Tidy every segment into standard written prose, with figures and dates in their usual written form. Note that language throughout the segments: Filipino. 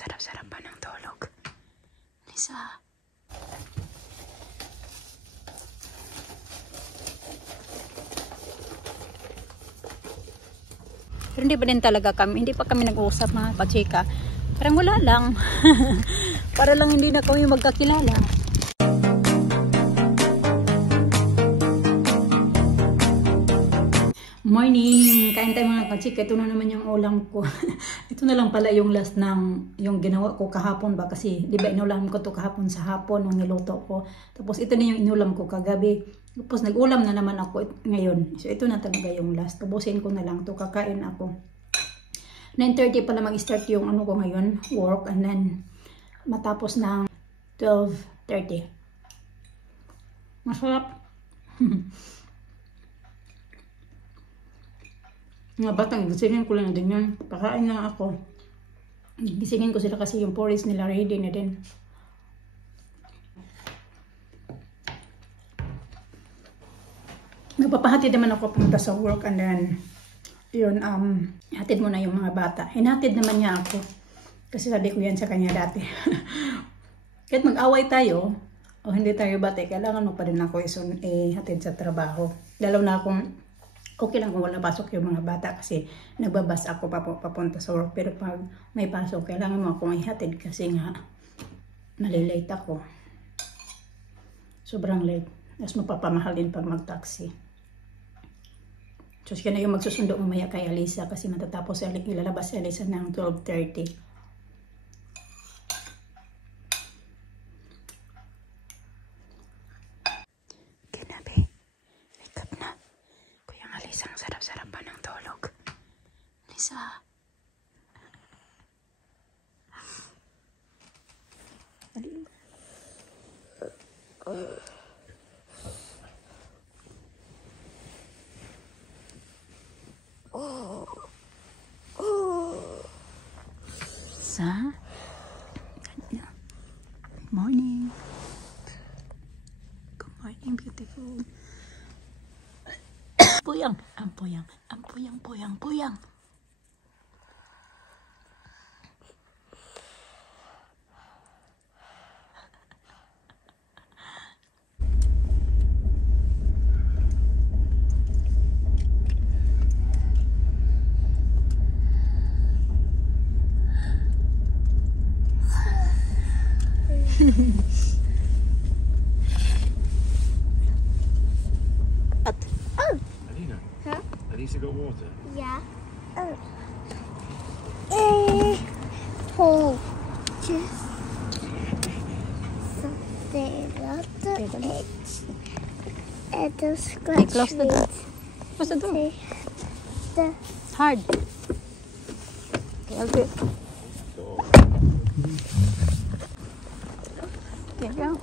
sarap-sarap pa ng tulog. Lisa. Pero hindi pa din talaga kami, hindi pa kami nag-uusap mga kachika. Parang wala lang. Para lang hindi na kami magkakilala. Morning! Kain tayo mga kachika. Ito na naman yung ulam ko. Ito na lang pala yung last ng yung ginawa ko kahapon ba. Kasi di ba inulam ko to kahapon sa hapon nung niluto ko. Tapos ito na yung inulam ko kagabi. Tapos nag-ulam na naman ako ngayon. So ito na talaga yung last. Tubusin ko na lang to. Kakain ako. 9:30 pala mag-start yung ano ko ngayon. Work. And then matapos ng 12:30. Masarap. Mga batang, gisingin ko lang din yan. Pakain lang ako. Gisingin ko sila kasi yung porridge nila ready na din. Nagpapahatid naman ako pumunta sa work and then yun, hatid mo na yung mga bata. Hinatid naman niya ako. Kasi sabi ko yan sa kanya dati. Kahit mag-away tayo, o hindi tayo bati, kailangan mo pa din ako hatid sa trabaho. Lalo na akong okay lang kung wala pasok yung mga bata kasi nagbabas ako papunta sa work. Pero pag may pasok, kailangan mo akong ihatid kasi nga malilate ako. Sobrang late. Tapos mapapamahal din pag mag-taxi. So siya na yung magsusundo mamaya kay Alisa kasi matatapos ilalabas si Alisa ng 12:30. Sarap-sarap pa ng tulog. Lisa. Lisa. Good morning. Good morning, beautiful. Puyang, ampuyang, ampuyang, puyang, puyang. Alisa got water? Yeah. Oh. Just something about the edge. And the scratch. Close the door. Close the door. It's hard. Okay, I'll do it. There you go.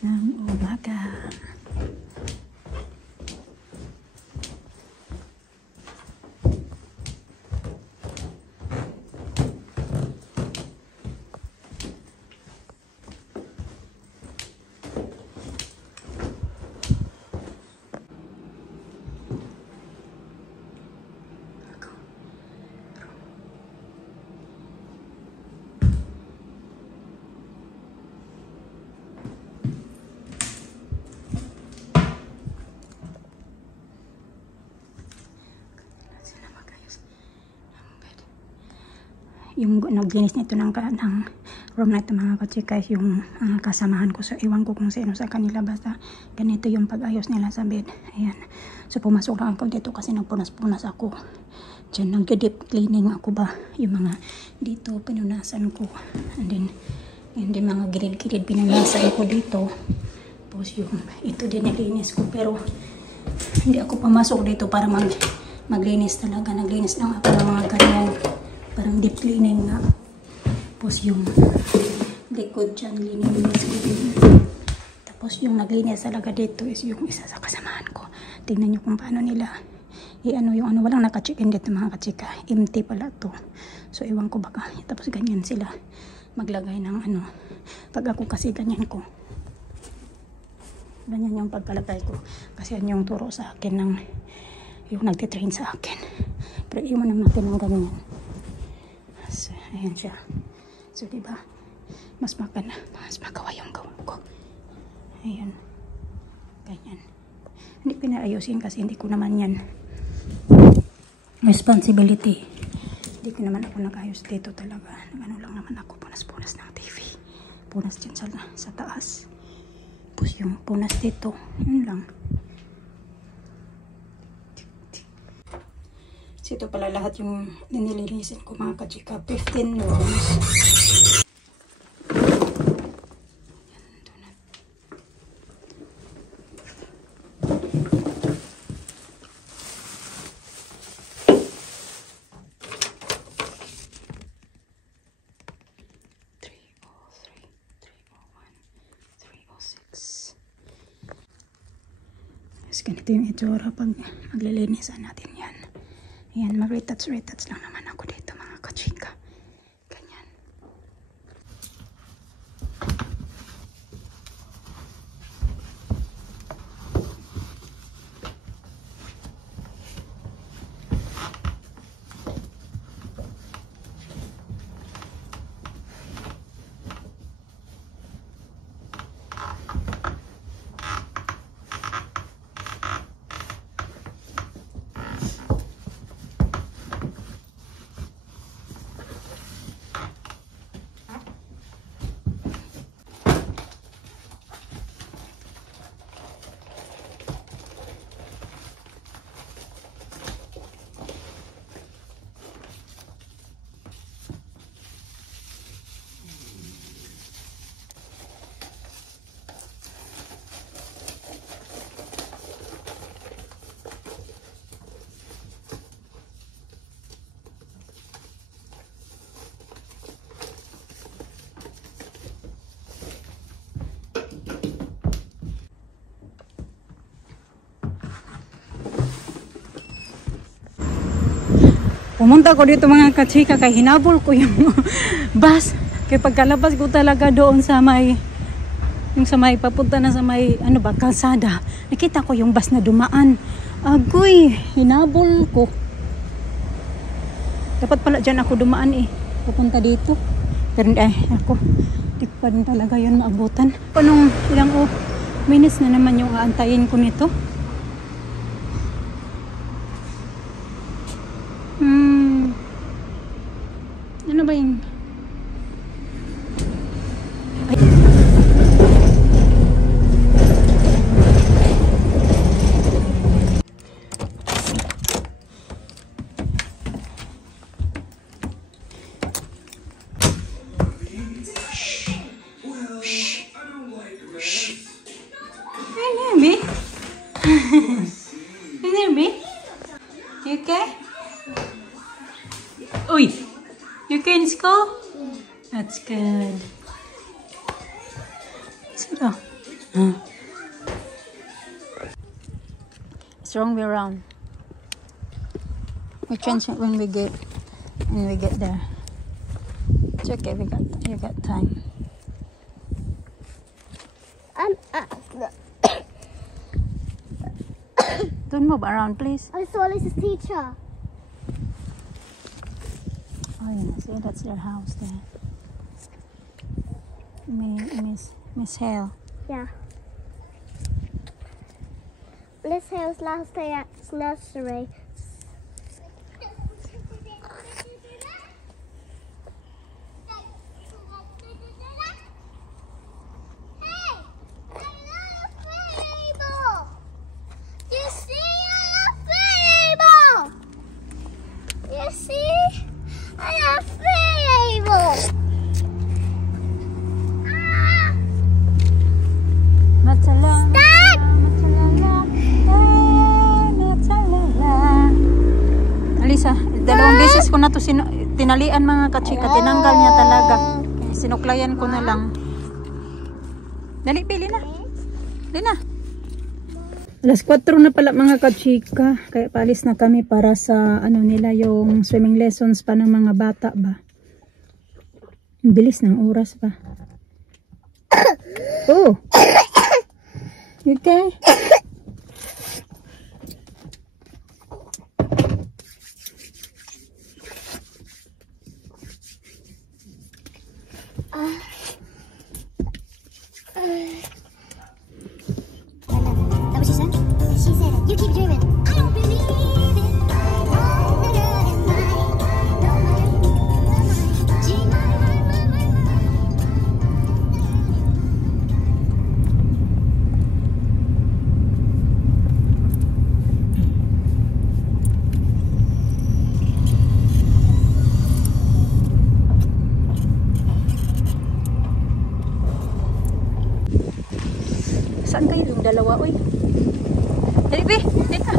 ng umaga. Yung naglinis nito ng room na ito mga kachika, yung kasamahan ko. So, iwan ko kung sino sa kanila. Basta ganito yung pag-ayos nila sa bed. Ayan. So, pumasok lang ako dito kasi nagpunas-punas ako. Diyan, nag-deep cleaning ako ba. Yung mga dito, pinunasan ko. And then mga gilid-gilid, pinunasan ko dito. Tapos yung ito din nilinis ko. Pero, hindi ako pumasok dito para maglinis talaga. Naglinis lang ako ng mga ganyan. Parang deep cleaning nga. Tapos yung likod dyan, lininis ko din. Tapos yung naglinis talaga dito is yung isa sa kasamahan ko. Tingnan nyo kung paano nila i-ano yung ano, walang naka-check-in dito mga kachika. Empty pala to. So ewan ko baka. Tapos ganyan sila maglagay ng ano. Pag ako kasi ganyan ko. Ganyan yung pagkalagay ko. Kasi yan yung turo sa akin ng yung nagtitrain sa akin. Pero iwan natin ng ganyan. So, ayan siya. So diba, mas magawa yung gawa ko. Ayan. Ganyan. Hindi pinaayusin kasi hindi ko naman yan responsibility. Hindi ko naman ako nag-ayos dito talaga. Ano lang naman ako, punas-punas ng TV. Punas dyan sa taas. Tapos yung punas dito, yun lang. So ito pala lahat yung nililinisin ko mga kachika. 15 rooms. Ganito yung itsura pag maglilinisan natin yan. Ayan, mag-retouch lang naman ako dito mga kachika. Ganyan. Pumunta ko dito mga kachika kay hinabol ko yung bus. Kaya pagkalabas ko talaga doon sa may papunta na sa may ano ba, kalsada. Nakita ko yung bus na dumaan. Agoy, hinabol ko. Dapat pala dyan ako dumaan eh. Pupunta dito. Pero ako, di pa rin talaga yun maabutan. Anong ilang minutes na naman yung aantayin ko nito. Ano ba yung You okay? Oi! You okay in school? That's good. Sit down. It's wrong way around. We change it when we get there. It's okay, you got time. Don't move around, please. I saw Lisa's teacher. Oh yeah, see that's their house there. Miss Hale. Yeah. Liz Hale's last day at nursery. Alisa, dalawang beses ko na to tinalian mga kachika. Tinanggal niya talaga. sinuklayan ko na lang. Dali, pili na. Dali na. Alas 4 na pala mga kachika. Kaya paalis na kami para sa ano nila yung swimming lessons pa ng mga bata ba. Ang bilis ng oras ba. Oh. Okay. You keep dreaming. I don't believe it. Saan kayo yung dalawa, oy? Dali, be. Dito.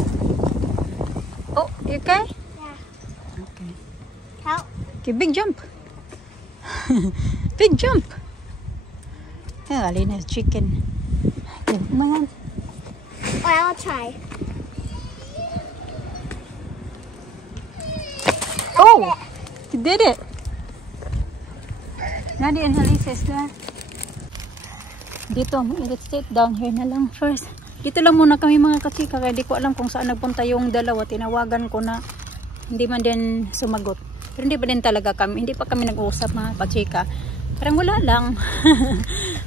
Oh, you okay? Yeah. Okay. Help. Okay, big jump. Big jump. Yeah, Alina's chicken. Good man. I'll try. Oh, you did it. Nadia and Alisa is there. Dito, let's sit down here na lang first. Dito lang muna kami mga kachika kaya di ko alam kung saan nagpunta yung dalawa. Tinawagan ko na hindi man din sumagot. Pero hindi pa din talaga kami, hindi pa kami nag-uusap mga kachika. Parang wala lang.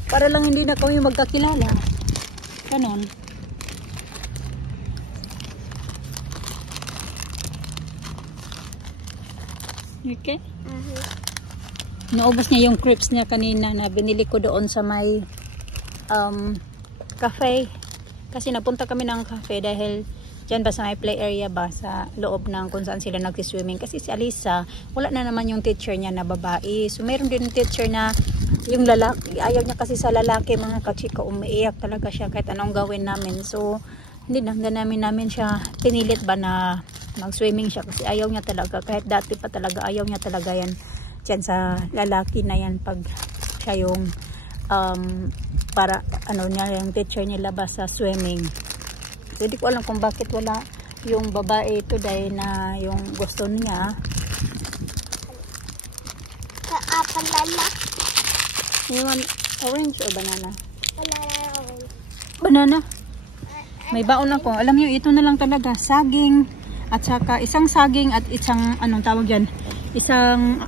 Para lang hindi na kami magkakilala. Ganon. Okay? Naubos niya yung crepes niya kanina na binili ko doon sa may cafe. Kasi napunta kami ng cafe dahil dyan ba sa may play area ba sa loob ng kung saan sila nagsiswimming. Kasi si Alisa, wala na naman yung teacher niya na babae. So meron din yung teacher na yung lalaki. Ayaw niya kasi sa lalaki mga kachika. Umiiyak talaga siya kahit anong gawin namin. So hindi namin siya pinilit ba na mag-swimming siya. Kasi ayaw niya talaga. Kahit dati pa talaga ayaw niya talaga yan. Dyan sa lalaki na yan pag siya yung para ano niya yung teacher niya labas sa swimming. So hindi ko alam kung bakit wala yung babae ito dahil na yung gusto niya. Banana. You want orange or banana? Orange. Banana. May baon ako. Alam niyo ito na lang talaga saging at saka isang saging at isang anong tawag diyan? Isang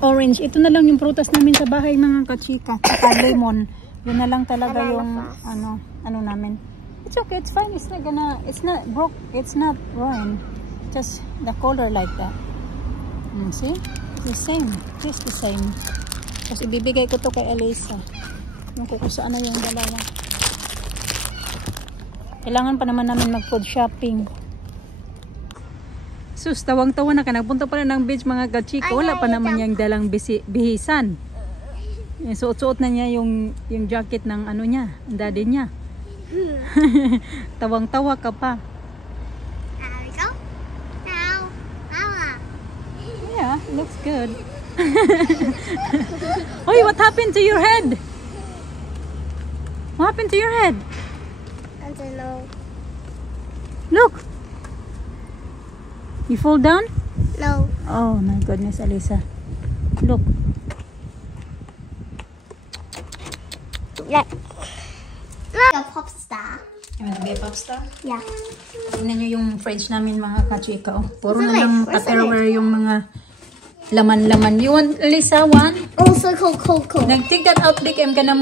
orange. Ito na lang yung prutas namin sa bahay mga kachika. Saka lemon. Yun na lang talaga yung ano namin. It's okay, it's fine. It's not broke, it's not ruined. Just the color like that. See? The same. It's the same. Tapos ibibigay ko to kay Alisa. Yung kukusaan na yung dalawa. Kailangan pa naman namin mag-food shopping. Sus, tawang-tawa na ka. Nagpunta pa na ng beach mga kachika. Wala pa naman yung dalang bihisan. Suot-suot na niya yung jacket ng ano niya, daddy niya. Tawang-tawa ka pa. There we go. Now, Mama. Yeah, looks good. Oy, what happened to your head? What happened to your head? I don't know. Look. You fall down? No. Oh my goodness, Alisa. Look. Yeah. A pop star. You want to be a pop star? Yeah. Tingnan nyo yung fridge namin mga kachika. Oh. Puro na lang Tupperware yung mga laman-laman. You want, Alisa, one? Also cool. Nag-take that out, Dick. I'm gonna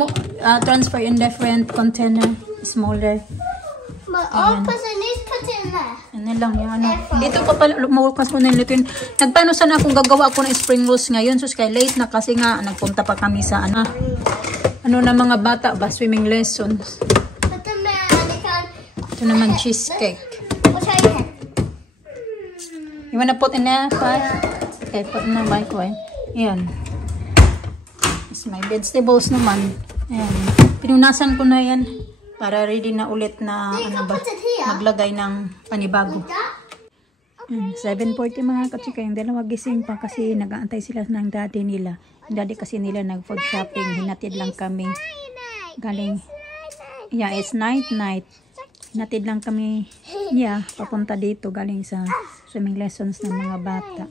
transfer in different container. Smaller. But all person needs put it in there. Ano lang yung ano. Dito pa pala, mawakas ko na yung nagpaano sana akong gagawa ako ng spring rolls ngayon. So, kaya late na kasi nga, nagpunta pa kami sa ano na mga bata ba, swimming lessons. Put them there and they can... Ito naman cheesecake. I'll show you here. You wanna put in there, Pat? Okay, put in the microwave. Ayan. It's my vegetables naman. Ayan. Pinunasan ko na yan. Para ready na ulit na ano ba, maglagay ng panibago. 7:40 mga kachika, yung dalawa gising pa kasi nag-aantay sila ng daddy nila. Yung daddy kasi nila nag-food shopping, hinatid lang kami. Galing, yeah, it's night. Hinatid lang kami, yeah, papunta dito galing sa swimming lessons ng mga bata.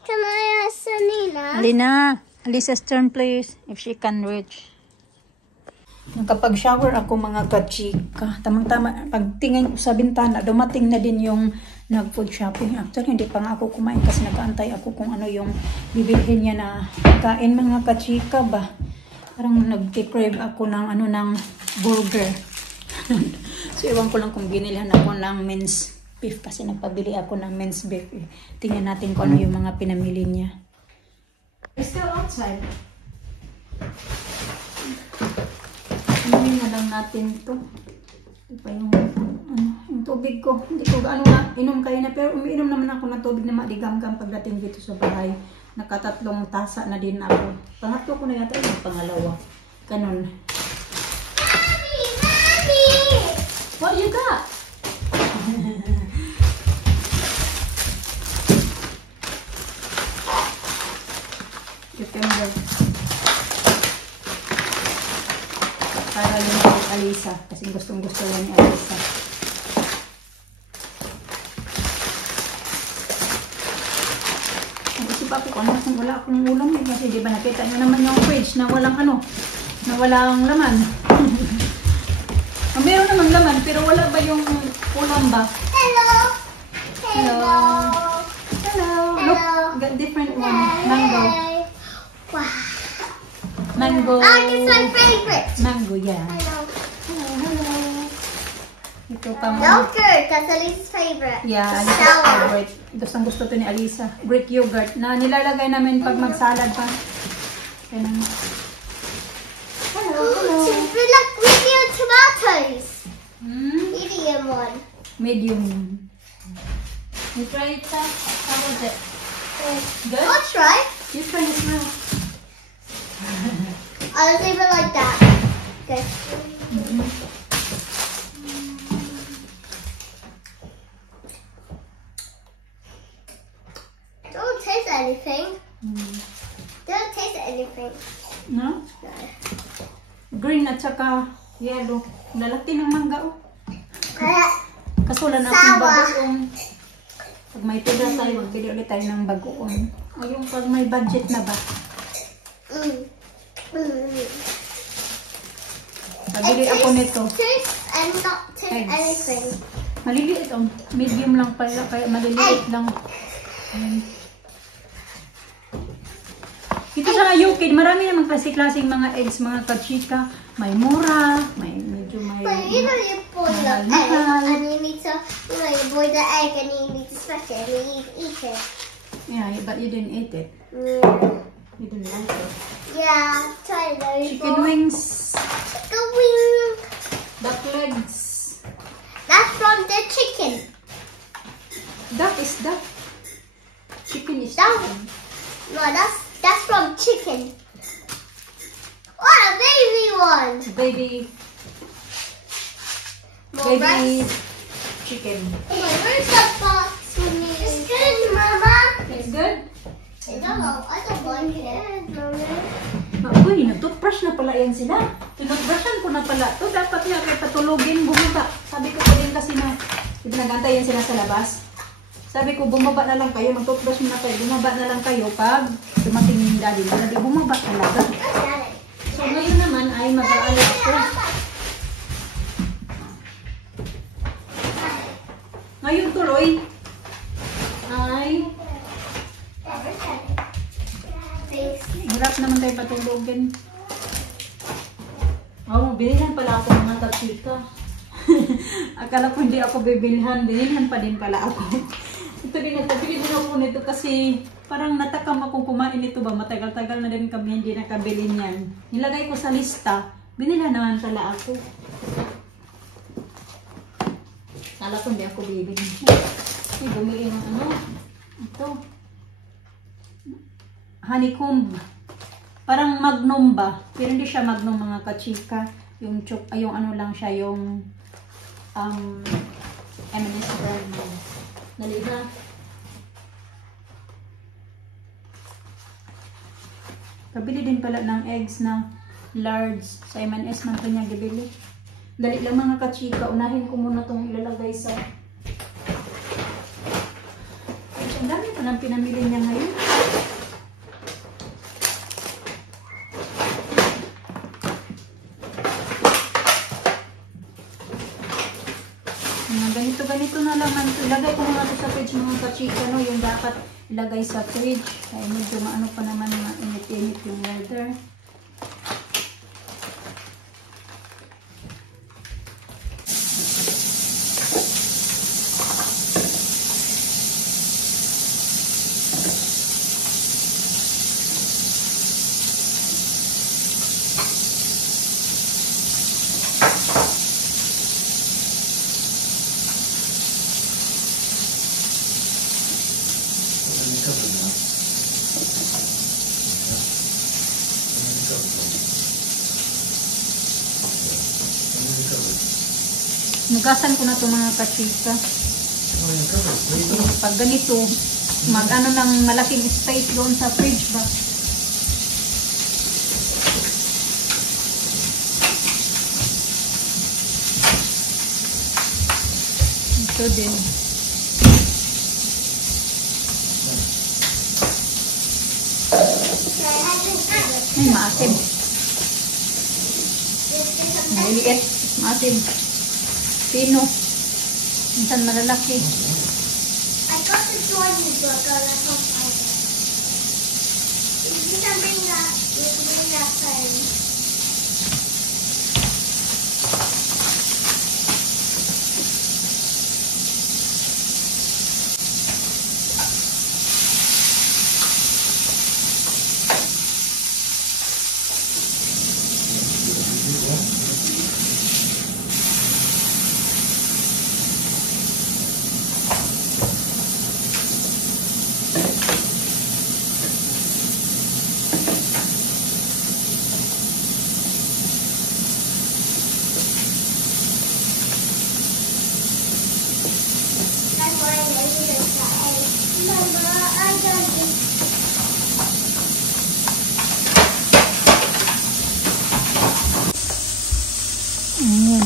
Can I ask Nina? Alina, Alisa's turn please, if she can reach. Nakapag-shower ako mga kachika. Tamang-tama, pagtingin ko sa bintana, dumating na din yung nag-food shopping. Actually, hindi pa nga ako kumain kasi nag-aantay ako kung ano yung bibilhin niya na kain mga kachika ba. Parang nag-crave ako ng ano ng burger. So, ewan ko lang kung binilhan ako ng minced beef kasi nagpabili ako ng minced beef. Tingnan natin kung ano yung mga pinamili niya. We're still outside. Inumin na lang natin ito. Ito pa yung tubig ko. Hindi ko ano na, inom kayo na. Pero umiinom naman ako ng tubig na maligam-gam pagdating dito sa bahay. Nakatatlong tasa na din ako. Pangatlo ko na yata yung pangalawa. Ganon. Mommy! What you got? September. Para yung kay Alisa. Kasi gustong-gusto yan ni Alisa. Nag-isip ako kung ano kung wala akong ulam. Kasi di ba nakita nyo naman yung fridge na walang ano, na walang laman. Meron naman laman pero wala ba yung ulam ba? Hello! Hello! Hello! Look, got different one. Mango. Wow. Mango. It's my favorite. Mango, yeah. Hello. Hello. Ito pa mo. Yogurt, that's Alisa's favorite. Yeah, It's Alisa's sour. favorite. Gusto to ni Alisa. Greek yogurt na nilalagay namin pag magsalad pa. Kaya naman. Hello, hello. Like medium tomatoes. Hmm? Medium one. Medium. You try it, Sam? How was it? Good? I'll try. You try it now. I'll leave it like that. Okay. Don't taste anything. Don't taste anything. No? No. Green at saka yellow. Lalaki ng mangga, oh. Kaso wala na akong Sawa. bagoong. Pag may pera tayo, magbili ulit tayo ng bagoong. O yung pag may budget na ba? Nabili ako nito. Taste and not taste Eggs. anything. Maliliit, oh. Medium lang pala, kaya maliliit lang. Ayan. Ito sa Yukid, marami namang klase-klaseng mga eggs, mga kachika. May mura, may medyo may... But you know you boil the egg mahal. and you need to, you boil the egg and you need to smash it and you need to eat it. Yeah, but you didn't eat it. Yeah. You didn't like it. Yeah, try those. Chicken wings, The wing. duck legs. That's from the chicken. Duck is duck. Chicken is Duck. chicken. No, that's from chicken. What a baby one. Baby More rice. chicken. Where's the box for me? It's good, Mama. It's good? I don't like it, Mama. Uy, nag-toothbrush na pala yan sila. Tinutbrushan ko na pala. To dapat nga kay patulogin, bumaba. Sabi ko pa din kasi na, hindi nag-antay yan sila sa labas. Sabi ko, bumaba na lang kayo, mag-toothbrush na kayo. Bumaba na lang kayo pag dumating yung daddy. Hindi bumaba talaga. So ngayon naman ay mag-aalala ako. Ngayon tuloy ay hirap naman tayo patulogin. Oh, bilhan pala ako mga kachika. Akala ko hindi ako bibilhan. Bilhan pa din pala ako. Ito din, nagpabili din ako nito kasi parang natakam akong kumain ito ba. Matagal-tagal na din kami hindi nakabili niyan. Nilagay ko sa lista. Binila naman pala ako. Kala ko hindi ako bibili. Ay, bumili ng ano. Ito. Honeycomb. Parang Magnum ba? Pero hindi siya Magnum mga kachika. Yung ano lang siya, yung M&S brand mo. Dali ha. Kabili din pala ng eggs na large. Sa M&S man pa niya gibili. Dali lang mga kachika. Unahin ko muna itong ilalagay sa... Ang dami pa nang pinamili niya ngayon. Ganito na lang. Ilagay ko muna ito sa fridge mga kachika. No? Yung dapat ilagay sa fridge. Kaya medyo maano pa naman mainit-init yung weather. Nugasan ko na ito mga kachika. Pag ganito, mag-ano ng malaking space doon sa fridge ba? Ito din. Ay, maasim. Maliliit. Maasim. Pino. Minsan malalaki. I got the Jordan book on the top of it. Is this something that you bring up home?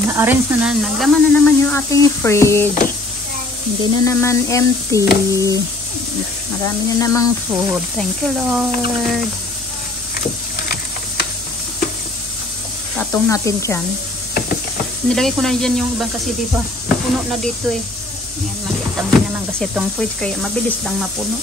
Na-arrange na naglaman na naman yung ating fridge. Hindi na naman empty. Marami na namang food. Thank you, Lord. Patong natin dyan. Nilagay ko na dyan yung ibang kasi diba puno na dito eh. Yan, makita mo naman kasi itong fridge kaya mabilis lang mapuno.